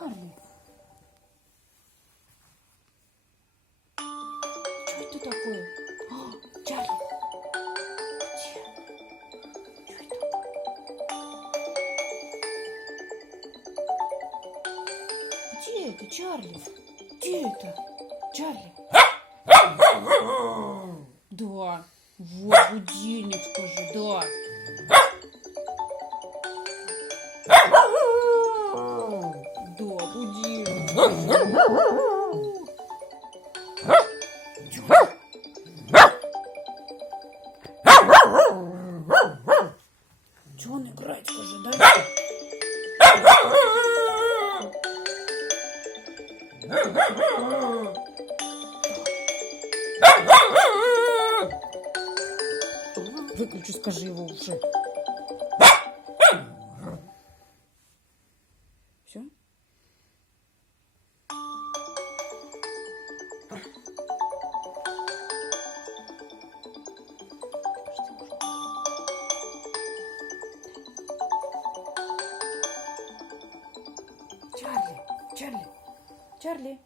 Чарли. Что это такое? О, Чарли. Где? Что это такое? Где это, Чарли? Где это? Чарли? Да. Вот будильник, скажи, да. Да, будильник. Чего он играет, скажи, да? Выключи, скажи его уже. Все? Чарли, Чарли, Чарли.